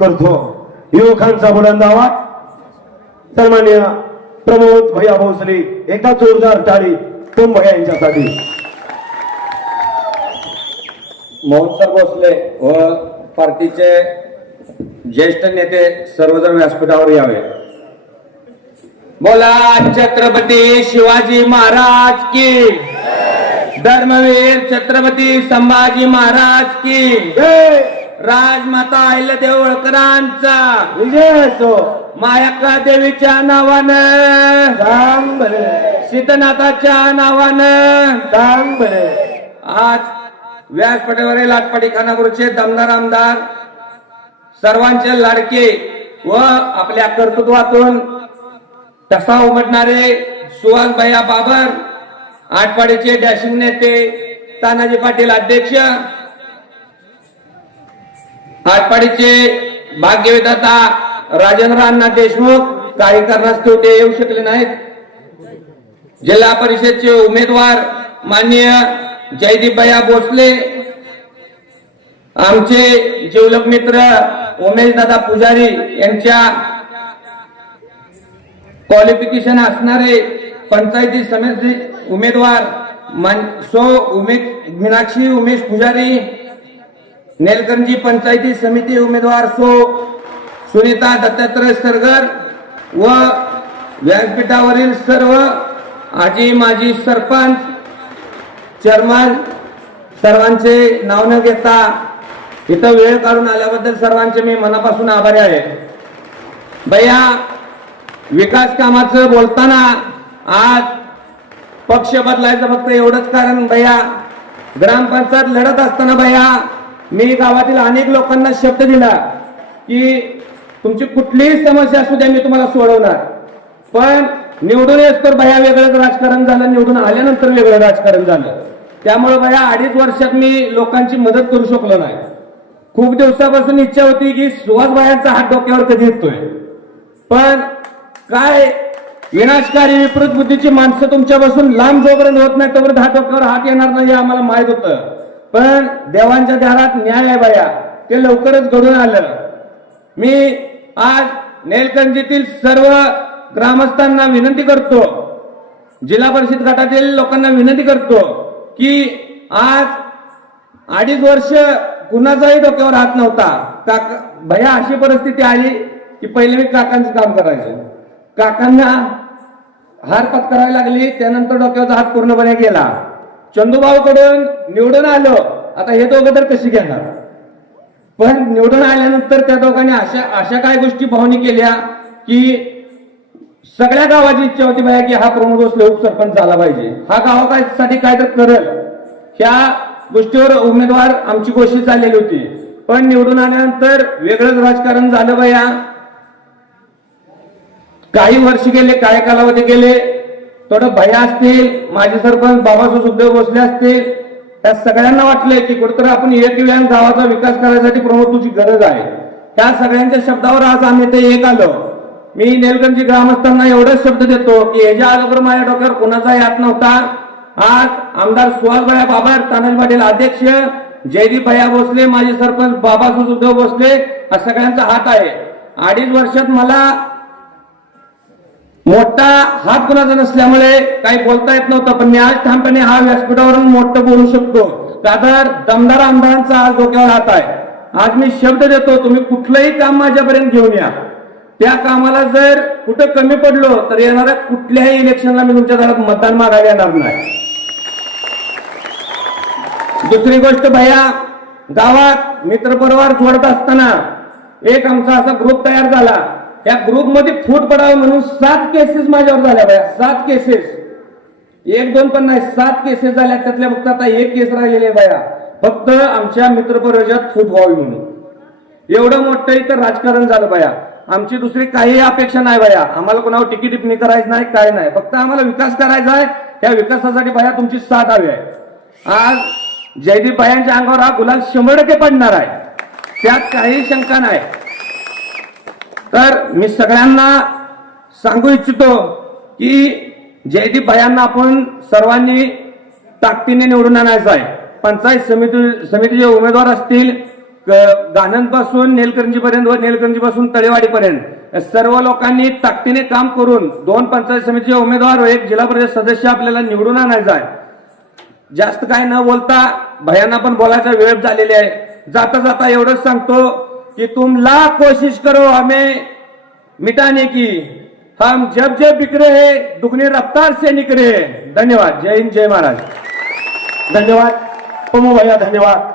करतो युवकांचा बुलंद आवाज सन्माननीय प्रमोद भैया भोसले एकदा जोरदार टाळी तुम भैया यांच्यासाठी मोहन भोसले व पार्टीचे ज्येष्ठ नेते सर्वजण व्यासपीठावर यावे. बोला छत्रपती शिवाजी महाराज की, धर्मवीर छत्रपती संभाजी महाराज की, राजमाता अहिल्यादेवी होळकरांचा विजय असो. मायाका देवीच्या नावानं सांग बरे, सिद्धनाथाच्या नावानं सांग बरे. आज व्यासपीठावरील आटपाडी खानापूरचे दमदार आमदार सर्वांचे लाडके व आपल्या कर्तृत्वातून ठसा उमटणारे सुहास भैया बाबर, आटपाडीचे डॅशिंग नेते तानाजी पाटील अध्यक्ष, आटपाडीचे भाग्यविधाता राजेंद्र अण्णा देशमुख काही कारणास्तव ते येऊ शकले नाहीत. जिल्हा परिषदचे उमेदवार माननीय जयदीप भैया भोसले, आमचे जिवलग मित्र उमेश दादा पुजारी यांच्या क्वालिफिकेशन असणारे पंचायती समिती उमेदवार मीनाक्षी उमेश पुजारी, नेलकंजी पंचायती समिती उमेदवार सुनीता दत्तात्रय सरगर व व्यासपीठावरील सर्व आजी माजी सरपंच चेअरमन सर्वांचे नाव न घेता इथं वेळ काढून आल्याबद्दल सर्वांचे मी मनापासून आभारी आहे. भैया विकास कामाचं बोलताना आज पक्ष बदलायचं फक्त एवढंच कारण भैया ग्रामपंचायत लढत असताना भैया मी गावातील अनेक लोकांना शब्द दिला की तुमची कुठलीही समस्या असू द्या मी तुम्हाला सोडवणार, पण निवडून येस तर भैया वेगळंच राजकारण झालं, निवडून आल्यानंतर वेगळं राजकारण झालं. त्यामुळे भैया 2.5 वर्षात मी लोकांची मदत करू शकलो नाही. खूप दिवसापासून इच्छा होती की सुहास भैयांचा हात डोक्यावर कधी येतोय, पण काय विनाशकारी विपरीत बुद्धीची माणसं तुमच्यापासून लांब जोपर्यंत होत नाही तोपर्यंत हात डोक्यावर हात येणार नाही आम्हाला माहित होतं. पण देवांच्या दारात न्याय आहे भैया, ते लवकरच घडून आलं. मी आज नेलकंजीतील सर्व ग्रामस्थांना विनंती करतो, जिल्हा परिषद गटातील लोकांना विनंती करतो की आज 2.5 वर्ष कुणाचाही डोक्यावर हात नव्हता. काका भैया अशी परिस्थिती आली की पहिले मी काकांचं काम करायचो, काकांना हार पत्करावी लागली, त्यानंतर डोक्याचा हात पूर्णपणे गेला. चंदूभाऊकडून निवडून आलो, आता हे दोघं तर कशी घेणार, पण निवडून आल्यानंतर त्या दोघांनी अशा काय गोष्टी भावनी केल्या की सगळ्या गावाची इच्छा होती भैया की हा प्रमोद भोसले उपसरपंच झाला पाहिजे, हा गावासाठी काय तर करेल. ह्या गोष्टीवर उमेदवार आमची घोषित झालेली होती, पण निवडून आल्यानंतर वेगळंच राजकारण झालं भैया. काही वर्ष गेले, काही कालावधी गेले, थोडं भैया असतील, माजी सरपंच बाबासाहेब सुखदेव भोसले असतील, त्या सगळ्यांना वाटलंय की कुठेतरी आपण एक वेळा गावाचा विकास करायसाठी प्रमोद तुझी गरज आहे. त्या सगळ्यांच्या शब्दावर आज आम्ही ते एक आलो. मी नेलकंजी ग्रामस्थांना एवढाच शब्द देतो की ह्याच्या अगोदर माझ्या डोक्यावर कोणाचाही हात नव्हता. आज आमदार सुहास भैया बाबर, तानाजी पाटील अध्यक्ष, जयदीप भैया भोसले, माजी सरपंच बाबासाहेब सुखदेव भोसले, हा सगळ्यांचा हात आहे. 2.5 वर्षात मला मोठा हात कुणाचा नसल्यामुळे काही बोलता येत नव्हतं, पण मी आज ठामपणे हा व्यासपीठावरून मोठं बोलू शकतो का तर दमदार आमदारांचा आज डोक्यावर हात आहे. आज मी शब्द देतो, तुम्ही कुठलंही काम माझ्यापर्यंत घेऊन या, त्या कामाला जर कुठं कमी पडलो तर येणाऱ्या कुठल्याही इलेक्शनला मी तुमच्या घरात मतदान मागायला येणार नाही. दुसरी गोष्ट भैया, गावात मित्रपरिवार जोडत असताना एक आमचा असा ग्रुप तयार झाला. त्या ग्रुपमध्ये फूट पडावं म्हणून 7 केसेस माझ्यावर झाल्या भैया, 7 केसेस, 1-2 पण नाही, 7 केसेस झाल्या. त्यातल्या फक्त आता 1 केस राहिलेली आहे भैया, फक्त आमच्या मित्रपरिवारात फूट व्हावी म्हणून. एवढं मोठं इथं राजकारण झालं भैया. आमची दुसरी काही अपेक्षा नाही भैया, आम्हाला कोणावर टिकी टिप्पणी करायची नाही, काय नाही, फक्त आम्हाला विकास करायचा आहे. त्या विकासासाठी भैया तुमची साथ हवी आहे. आज जयदीप भैयांच्या अंगावर हा गुलाल 100% पडणार आहे, त्यात काही शंका नाही. तर मी सगळ्यांना सांगू इच्छितो की जयदीप भैयांना आपण सर्वांनी ताकदीने निवडून आणायचं आहे. पंचायत समितीचे उमेदवार असतील, गाणंदपासून नेलकंजीपर्यंत व नेलकंजीपासून तळेवाडीपर्यंत सर्व लोकांनी ताकदीने काम करून 2 पंचायत समितीचे उमेदवार व 1 जिल्हा परिषद सदस्य आपल्याला निवडून आणायचा आहे. जास्त काय न बोलता भयांना पण बोलायचा वेळ झालेली आहे. जाता जाता एवढंच सांगतो कि तुम लाख कोशिश करो हमें मिटाने की, हम जब जब बिखरे हैं दुगनी रफ्तार से निकले हैं. धन्यवाद. जय हिंद, जय महाराज. धन्यवाद पमू भैया, धन्यवाद.